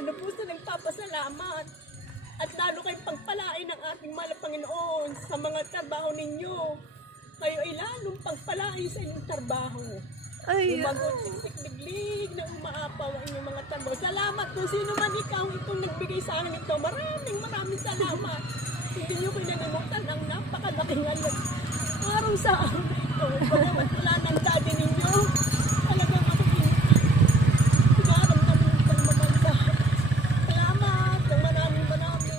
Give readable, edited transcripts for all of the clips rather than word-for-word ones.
talagang lubos na nagpapasalamat. At lalo kayong pagpalain ng ating mahal na Panginoon sa mga trabaho ninyo. Kayo ay lalong pagpalain sa inyong trabaho. Ay, Umagot, siksik, liglig na umaapaw ang inyong mga trabaho. Salamat kung sino man ikaw itong nagbigay sa akin ito. Maraming salamat. Hindi nyo kinalimutan ang napakalaking araw sa araw ito. Pagkamat wala ng daddy ninyo, talagang ako pinaramdam ng maganda. Salamat ng maraming.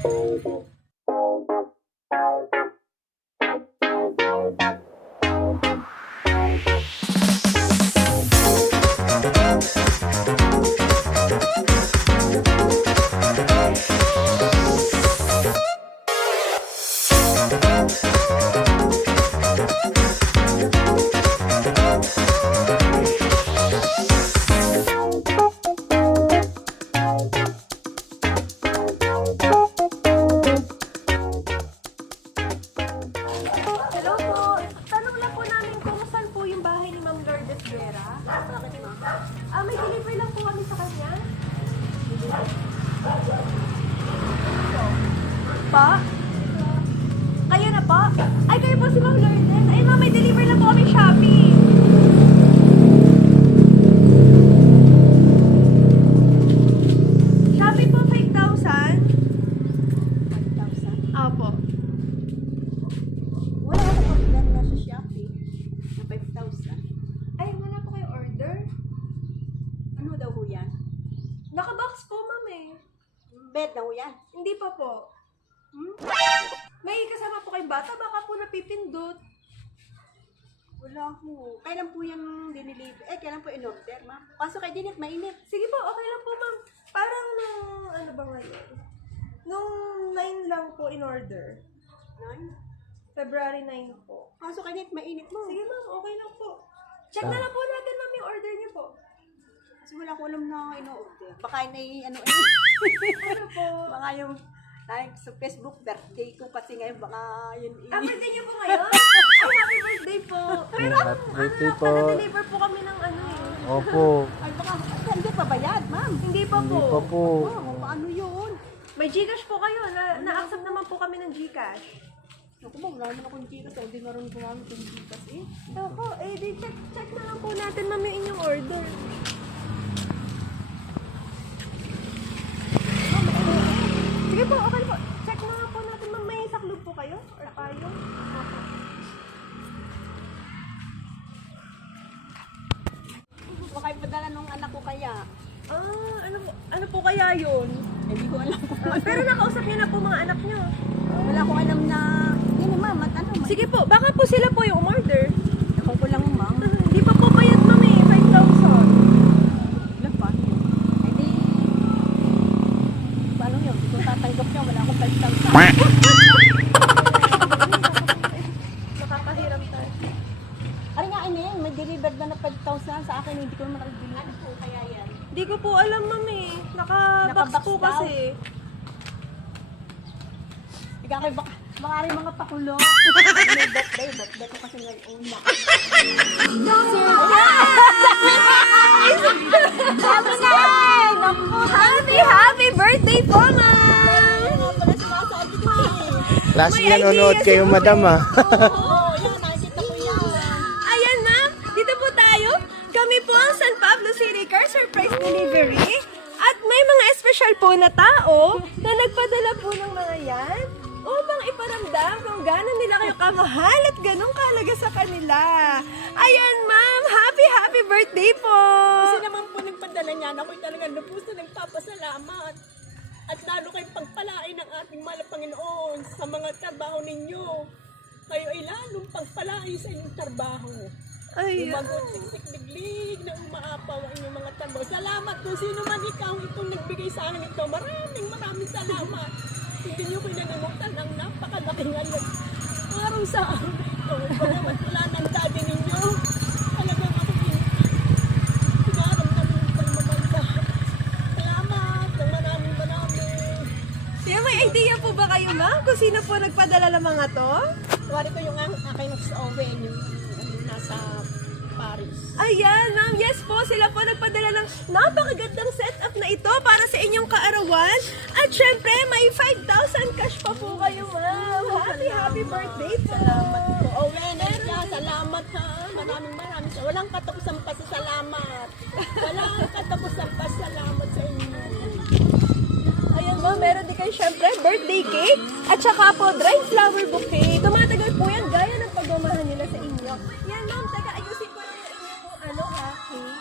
hello po. Tanong lang po namin kung saan po yung bahay ni Ma'am Lourdes Vera. Bakit ma? May delivery lang po kami sa kanya. Pa? Kayo na po? Ay, kayo po si Ma'am Lourdes. Ay, ma'am, may delivery lang po kami Shopee. Shopee po, 5,000. 5,000? Opo. Wala ka pa pagdala na sa Shopee na 5,000. Ay, wala po kayo order? Ano daw ho yan? Nakabox po, ma'am eh. Bed daw yan. Hindi pa po. May kasama po kayong bata, baka po napipindot. Wala ho. Kailan po yung diniliver? Kailan po in-order, ma'am? Pasok kay Dinit, mainit. Sige po, okay lang po, ma'am. Parang nung, ano ba ngayon? Nung 9 lang po in order. 9? February 9 po. Pasok kay Dinit, mainit mo. Sige, ma'am, okay lang po. Check na lang po natin, ma'am, yung order niyo po. Kasi wala ko alam na in-order. Baka ano Ano po? baka yung like sa Facebook birthday ko kasi ngayon baka yun Birthday niyo po ngayon? Ay, happy birthday po. Pero, Happy birthday po. na-deliver po kami ng ano eh. Opo. Ay baka hindi pa bayad, ma'am. Hindi pa Hindi po. pa po. Oh, paano yun? May Gcash po kayo. Na-accept naman po kami ng Gcash. Naku mo, wala naman akong Gcash. Hindi naroon gumamit yung Gcash eh. Opo, di check na lang po natin, ma'am, yung inyong order. Sige po, okay po. Check na lang po natin, ma'am. May saklog po kayo? Or kayo? Baka ipadala nung anak ko kaya. Ano po kaya yun? Hindi ko alam kung Pero nakausap niyo na po mga anak niyo. wala akong alam na yun ma'am, at ano ma'am. Sige po, baka po sila po yung umorder. Ako ko lang ma'am. Hindi pa po bayad, ma'am, eh. 5,000. Ilan pa? Eh di, paano yun? Hindi ko tatanggap niya. Wala akong 5,000. Nakakahiram tayo. Ari nga inin, may delivered na 5,000 sa akin. Hindi ko naman nakabili. Ano po kaya yan? Hindi ko po alam, ma'am, eh. Naka-box Naka-box po daw. kasi. Ikaw kay baka rin mga pakulo. May birthday ko kasi ngayon una. Sabi na! Naku! Happy birthday po, ma'am! Pala sumasabi ko eh. Last May nanonood idea kayo, si madam ah. Oo, yan. Nakikita ko yan. Ayan, ma'am. Dito po tayo. Kami po ang San Pablo City Car Surprise Delivery. At may mga espesyal po na tao na nagpadala po ng mga yan upang iparamdam kung gano'n nila kayo kamahal at ganun kahalaga sa kanila. Ayan, ma'am. Happy birthday po! Kasi naman po nagpadala niyan, ako'y talagang lubos na nagpapasalamat. At lalo kayong pagpalain ng ating mahal na Panginoon sa mga trabaho ninyo. Kayo ay lalong pagpalain sa inyong trabaho. Ay, Umagot, siksik, liglig na umaapaw ang inyong mga trabaho. Salamat kung sino man ikaw itong nagbigay sa akin ito. Maraming salamat. Hindi nyo kinalimutan ang napakalaking araw sa araw ito. Pagkamat wala ng daddy ninyo, talagang ako pinaramdam ng maganda. Salamat ng maraming. Kaya may idea po ba kayo, ma'am, kung sino po nagpadala ng mga to? Tuwari ko yung aking sa Owen, yung nasa Paris. Ayan, ma'am. Yes po, sila po nagpadala ng napakagandang setup na ito para sa inyong kaarawan. At syempre, may 5,000 cash pa po kayo, ma'am. Happy birthday po. Salamat po. Owen, salamat ha. Maraming walang katapusang pasasalamat. Walang katapusang pasasalamat sa inyo. Ayan, ma'am. Meron din kayo syempre birthday cake at saka po dried flower bouquet. Tumatagal po yan gaya ng pagmamahal nila sa inyo. Yan, ma'am. Teka, ayusin ko lang yung inyong cake.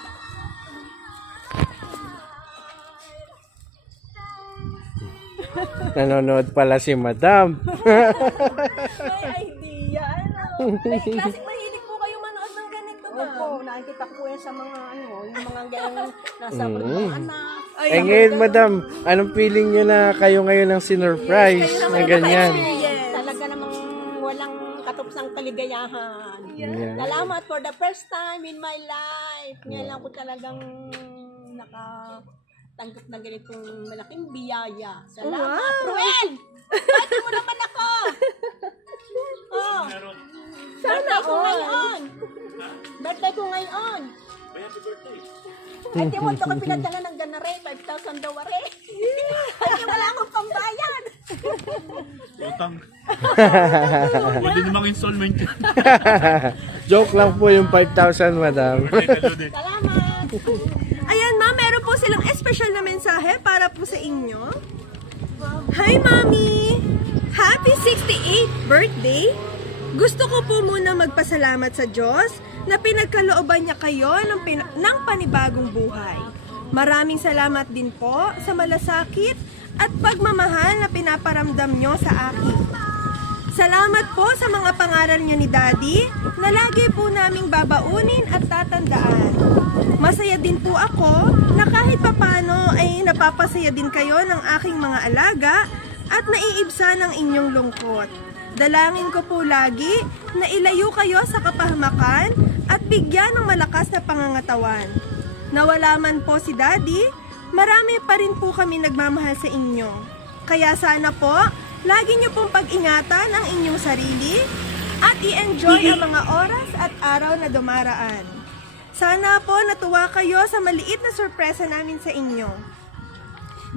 Nanonood pala si Madam. May idea, ano? May klaseng mahilig po kayo manood ng ganito, ma'am. Opo, nakikita ko yan sa mga yung mga ganyang nasa mga anak. Eh ngayon, Madam, anong feeling nyo na kayo ngayon ang sinurprise na ganyan? Talaga namang walang katapusang kaligayahan. Yeah. Salamat for the first time in my life. Ngayon lang ko talagang nakatanggap ng ganitong malaking biyaya. Salamat, Wow. Ruel! Bati mo naman ako! Oh, birthday ko ngayon! Birthday ko ngayon! Ay, di mo ito ko pinadala ng ganare, 5,000 daw are. Ay, wala akong pambayad. Utang. Pwede namang installment yun. Joke lang po yung 5,000, Madam. Salamat. Ayan, ma'am, meron po silang espesyal na mensahe para po sa inyo. Hi, Mami! Happy 68th birthday! Gusto ko po muna magpasalamat sa Diyos na pinagkalooban niya kayo ng panibagong buhay. Maraming salamat din po sa malasakit at pagmamahal na pinaparamdam nyo sa akin. Salamat po sa mga pangaral nyo ni Daddy na lagi po naming babaunin at tatandaan. Masaya din po ako na kahit papano ay napapasaya din kayo ng aking mga alaga at naiibsa ng inyong lungkot. Dalangin ko po lagi na ilayo kayo sa kapahamakan at bigyan ng malakas na pangangatawan. Nawala man po si Daddy, marami pa rin po kami nagmamahal sa inyo. Kaya sana po, lagi niyo pong pag-ingatan ang inyong sarili at i-enjoy ang mga oras at araw na dumaraan. Sana po natuwa kayo sa maliit na sorpresa namin sa inyo.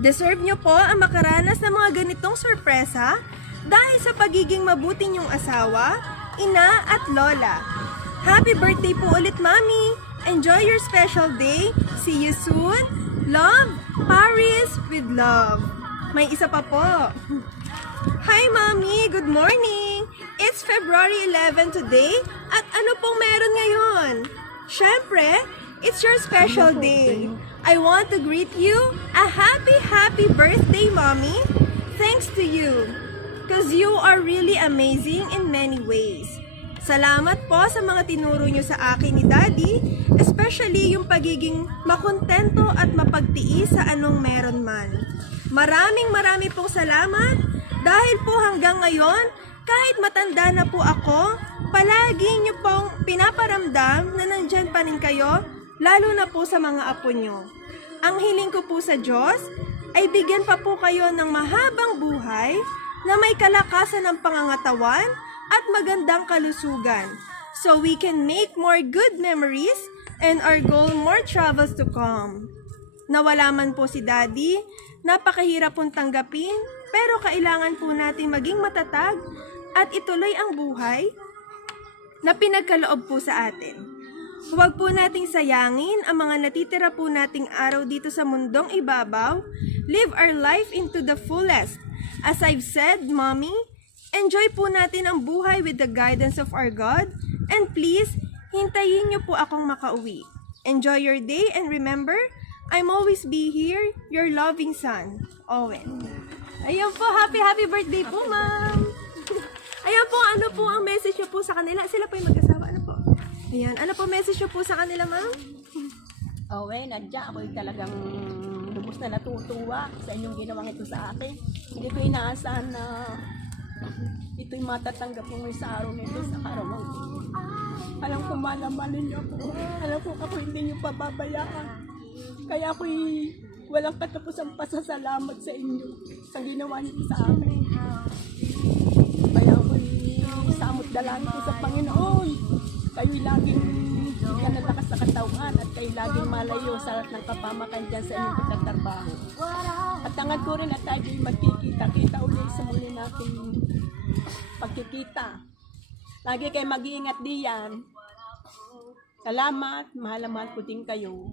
Deserve niyo po ang makaranas ng mga ganitong sorpresa dahil sa pagiging mabuti niyong asawa, ina at lola. Happy birthday po ulit, Mami! Enjoy your special day. See you soon. Love, Paris with love. May isa pa po. Hi, Mami! Good morning! It's February 11 today at ano pong meron ngayon? Syempre, it's your special day. I want to greet you a happy birthday, Mommy. Thanks to you. Because you are really amazing in many ways. Salamat po sa mga tinuro nyo sa akin ni Daddy, especially yung pagiging makontento at mapagtiis sa anong meron man. Maraming pong salamat dahil po hanggang ngayon, kahit matanda na po ako, palagi nyo pong pinaparamdam na nandyan pa rin kayo, lalo na po sa mga apo nyo. Ang hiling ko po sa Diyos ay bigyan pa po kayo ng mahabang buhay na may kalakasan ng pangangatawan at magandang kalusugan so we can make more good memories and our goal more travels to come. Nawala man po si Daddy, napakahirap pong tanggapin, pero kailangan po natin maging matatag at ituloy ang buhay na pinagkaloob po sa atin. Huwag po nating sayangin ang mga natitira po nating araw dito sa mundong ibabaw. Live our life into the fullest. As I've said, Mommy, enjoy po natin ang buhay with the guidance of our God. And please, hintayin niyo po akong makauwi. Enjoy your day and remember, I'm always be here, your loving son, Owen. Ayun po, happy birthday po, Ma'am. Ayan po, ano po ang message niyo po sa kanila? Sila po yung mag-asawa, ano po? Ayan, ano po message niyo po sa kanila, Ma'am? Nadya, ako'y talagang lubos na natutuwa sa inyong ginawang ito sa akin. Hindi ko inaasahan na ito'y matatanggap mo sa araw nito sa karamang. Alam ko malamanin niyo ako. Alam ko ako hindi niyo pababayaan. Kaya ako'y walang katapusang pasasalamat sa inyo sa ginawa niyo sa akin. Kaya ako'y samot dalangin ko sa Panginoon kayo'y laging bigyan ng lakas sa katawan at kayo laging malayo sa lahat ng kapamakan dyan sa inyong pagtatrabaho. At hangad ko rin at tayo'y magkikita-kita ulit sa muli nating pagkikita. Lagi kayo mag-iingat diyan. Salamat, mahal ko din kayo.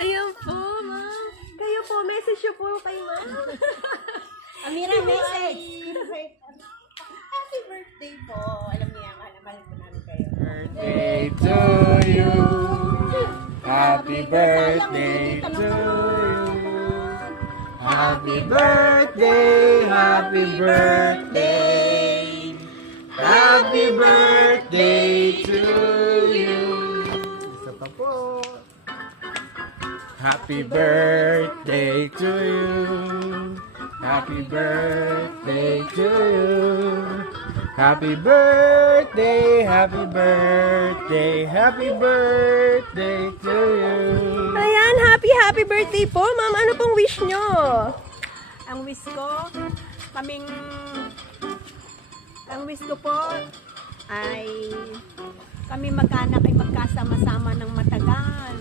Ayan po, ma'am. Kayo po, message niyo po kay ma'am. Amira, message! Happy birthday po! Alam niya, mahal po namin kayo. Birthday to you. Happy birthday to you. Happy birthday, happy birthday. Happy birthday to you. Isa pa po. Happy birthday to you. Happy birthday to you. Happy birthday, happy birthday, happy birthday to you. Ayan, happy birthday po, ma'am. Ano pong wish nyo? Ang wish ko po ay kami mag-anak ay magkasama-sama ng matagal.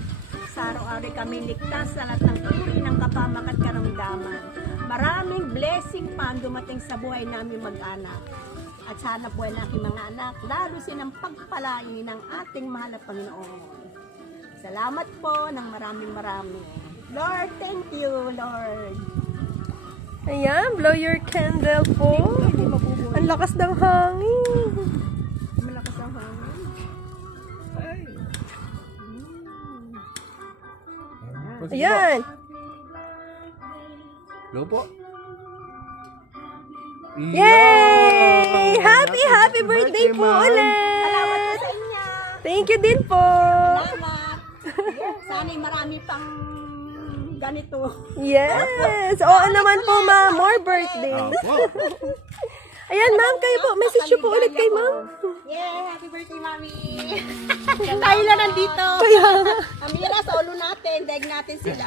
Sa araw-araw kami ligtas sa lahat ng uri ng kapamak at karamdaman. Maraming blessing pa ang dumating sa buhay namin mag-anak. At sana po ay aking mga anak, lalo silang pagpalain ng ating mahal na Panginoon. Salamat po ng maraming. Lord, thank you, Lord. Ayan, blow your candle po. Ang lakas ng hangin. Malakas ang hangin. Ayan. Lupo. Yay! Happy birthday po ulit. Salamat po sa inyo. Thank you din po. Salamat. Sana'y marami pang ganito. Yes. Oo naman po, ma'am. More birthdays. Ayan, ma'am, kayo po. Message nyo po ulit kay ma'am. Yeah, happy birthday, Mami. Tayo lang nandito. Amira, sa ulo natin. Daig natin sila.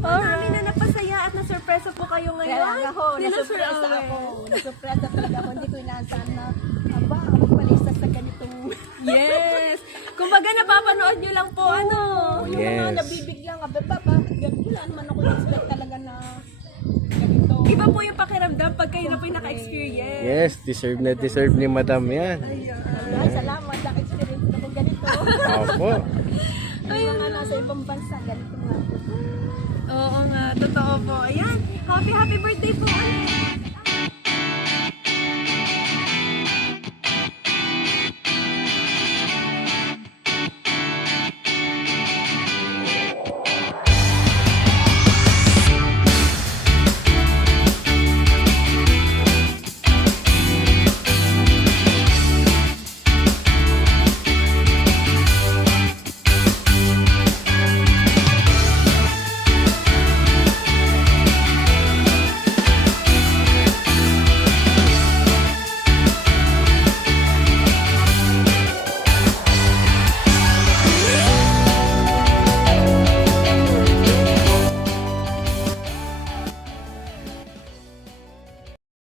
Marami na napasaya at nasurpresa po kayo ngayon. Kaya ako, Nila Sir nasupresa Owen. ako. Nasupresa talaga ako. Hindi ko inaasahan na, aba, magpalista sa ganitong... Yes. Kumbaga napapanood nyo lang po, ano. Yung mga Yes. nabibiglang, aba, bakit ganito? Wala naman ako expect talaga na ganito. Iba po yung pakiramdam pag kayo na po yung naka-experience. Yes, deserve na deserve ni Madam yan. Ay, salamat. Naka-experience na ko ganito. Opo. Ay, mga nasa ibang bansa, ganito nga. Oo nga, totoo po. Ayan, happy birthday po ulit.